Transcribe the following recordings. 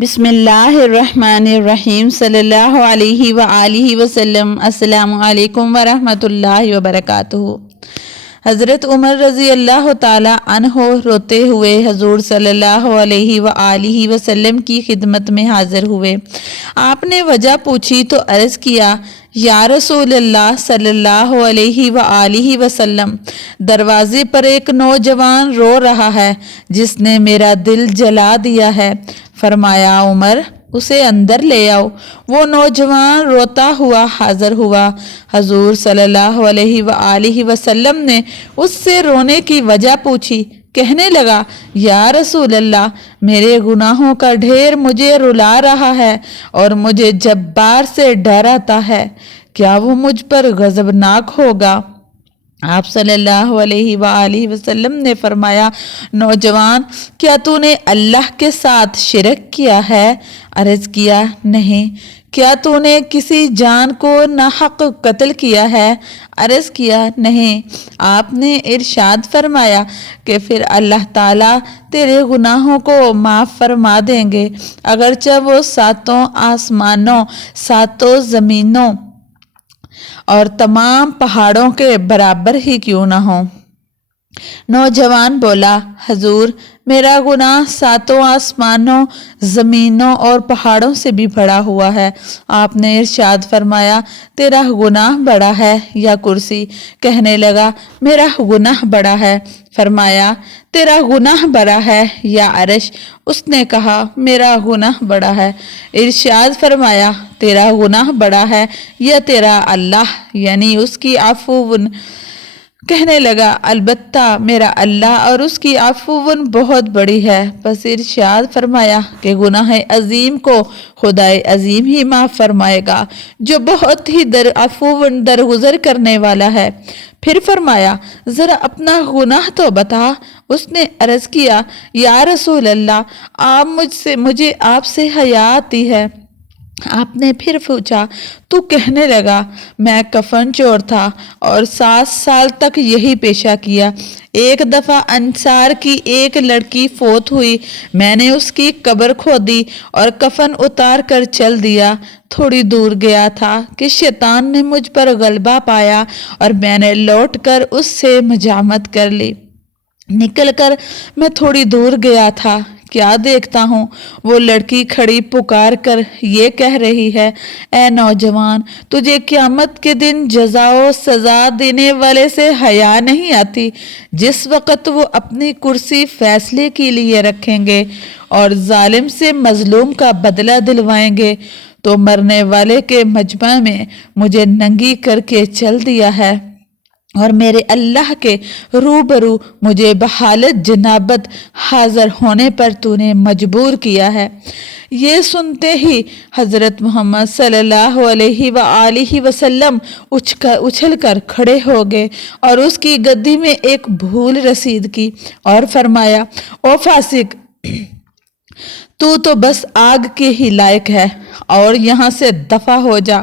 بسم اللہ الرحمن الرحیم صلی اللہ علیہ وآلہ وسلم۔ السلام علیکم ورحمۃ اللہ وبرکاتہ۔ حضرت عمر رضی اللہ تعالی عنہ روتے ہوئے حضور صلی اللہ علیہ وآلہ وسلم کی خدمت میں حاضر ہوئے۔ آپ نے وجہ پوچھی تو عرض کیا، یا رسول اللہ صلی اللہ علیہ وآلہ وسلم، دروازے پر ایک نوجوان رو رہا ہے جس نے میرا دل جلا دیا ہے۔ فرمایا، عمر اسے اندر لے آؤ۔ وہ نوجوان روتا ہوا حاضر ہوا۔ حضور صلی اللہ علیہ وآلہ وسلم نے اس سے رونے کی وجہ پوچھی۔ کہنے لگا، یا رسول اللہ، میرے گناہوں کا ڈھیر مجھے رلا رہا ہے اور مجھے جبار سے ڈر آتا ہے، کیا وہ مجھ پر غضبناک ہوگا؟ آپ صلی اللہ علیہ وآلہ وسلم نے فرمایا، نوجوان، کیا تو نے اللہ کے ساتھ شرک کیا ہے؟ عرض کیا، نہیں۔ کیا تو نے کسی جان کو ناحق قتل کیا ہے؟ عرض کیا، نہیں۔ آپ نے ارشاد فرمایا کہ پھر اللہ تعالیٰ تیرے گناہوں کو معاف فرما دیں گے، اگرچہ وہ ساتوں آسمانوں، ساتوں زمینوں اور تمام پہاڑوں کے برابر ہی کیوں نہ ہوں۔ نوجوان بولا، حضور، میرا گناہ ساتوں آسمانوں، زمینوں اور پہاڑوں سے بھی بڑا ہوا ہے۔ آپ نے ارشاد فرمایا، تیرا گناہ بڑا ہے یا کرسی؟ کہنے لگا، میرا گناہ بڑا ہے۔ فرمایا، تیرا گناہ بڑا ہے یا عرش؟ اس نے کہا، میرا گناہ بڑا ہے۔ ارشاد فرمایا، تیرا گناہ بڑا ہے یا تیرا اللہ، یعنی اس کی عفو؟ کہنے لگا، البتہ میرا اللہ اور اس کی عفو بہت بڑی ہے۔ پس ارشاد فرمایا کہ گناہ عظیم کو خدائے عظیم ہی معاف فرمائے گا، جو بہت ہی عفو درگزر کرنے والا ہے۔ پھر فرمایا، ذرا اپنا گناہ تو بتا۔ اس نے عرض کیا، یا رسول اللہ، مجھے آپ سے حیا آتی ہے۔ آپ نے پھر پوچھا، تو؟ کہنے لگا، میں کفن چور تھا اور 7 سال تک یہی پیشہ کیا۔ ایک دفعہ انصار کی ایک لڑکی فوت ہوئی، میں نے اس کی قبر کھودی اور کفن اتار کر چل دیا۔ تھوڑی دور گیا تھا کہ شیطان نے مجھ پر غلبہ پایا اور میں نے لوٹ کر اس سے مجامت کر لی۔ نکل کر میں تھوڑی دور گیا تھا، کیا دیکھتا ہوں، وہ لڑکی کھڑی پکار کر یہ کہہ رہی ہے، اے نوجوان، تجھے قیامت کے دن جزا و سزا دینے والے سے حیا نہیں آتی؟ جس وقت وہ اپنی کرسی فیصلے کے لیے رکھیں گے اور ظالم سے مظلوم کا بدلہ دلوائیں گے، تو مرنے والے کے مجمع میں مجھے ننگی کر کے چل دیا ہے اور میرے اللہ کے روبرو مجھے بحالت جنابت حاضر ہونے پر تو نے مجبور کیا ہے۔ یہ سنتے ہی حضرت محمد صلی اللہ علیہ وآلہ وسلم اچھل کر کھڑے ہو گئے اور اس کی گدی میں ایک بھول رسید کی اور فرمایا، او فاسق، تو بس آگ کے ہی لائق ہے اور یہاں سے دفع ہو جا۔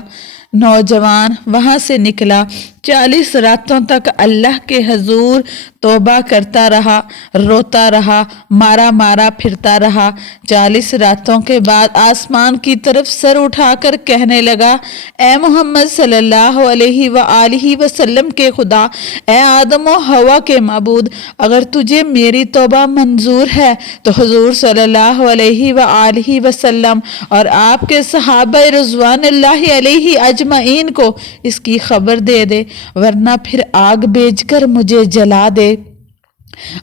نوجوان وہاں سے نکلا، 40 راتوں تک اللہ کے حضور توبہ کرتا رہا، روتا رہا، مارا پھرتا رہا۔ 40 راتوں کے بعد آسمان کی طرف سر اٹھا کر کہنے لگا، اے محمد صلی اللہ علیہ وآلہ وسلم کے خدا، اے آدم و حوا کے معبود، اگر تجھے میری توبہ منظور ہے تو حضور صلی اللہ علیہ وآلہ وسلم اور آپ کے صحابہ رضوان اللہ علیہ اجمعین کو اس کی خبر دے دے، ورنہ پھر آگ بھیج کر مجھے جلا دے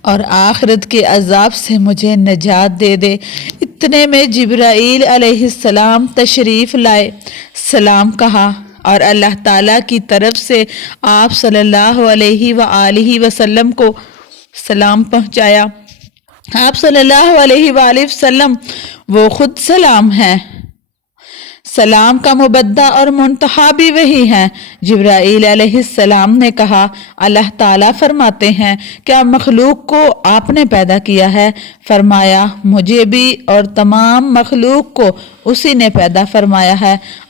اور آخرت کے عذاب سے مجھے نجات دے دے۔ اتنے میں جبرائیل علیہ السلام تشریف لائے، سلام کہا اور اللہ تعالیٰ کی طرف سے آپ صلی اللہ علیہ وآلہ وسلم کو سلام پہنچایا۔ آپ صلی اللہ علیہ وآلہ وسلم وہ خود سلام ہیں، سلام کا مبدع اور منتہا بھی وہی ہیں۔ جبرائیل علیہ السلام نے کہا، اللہ تعالیٰ فرماتے ہیں، کیا مخلوق کو آپ نے پیدا کیا ہے؟ فرمایا، مجھے بھی اور تمام مخلوق کو اسی نے پیدا فرمایا ہے۔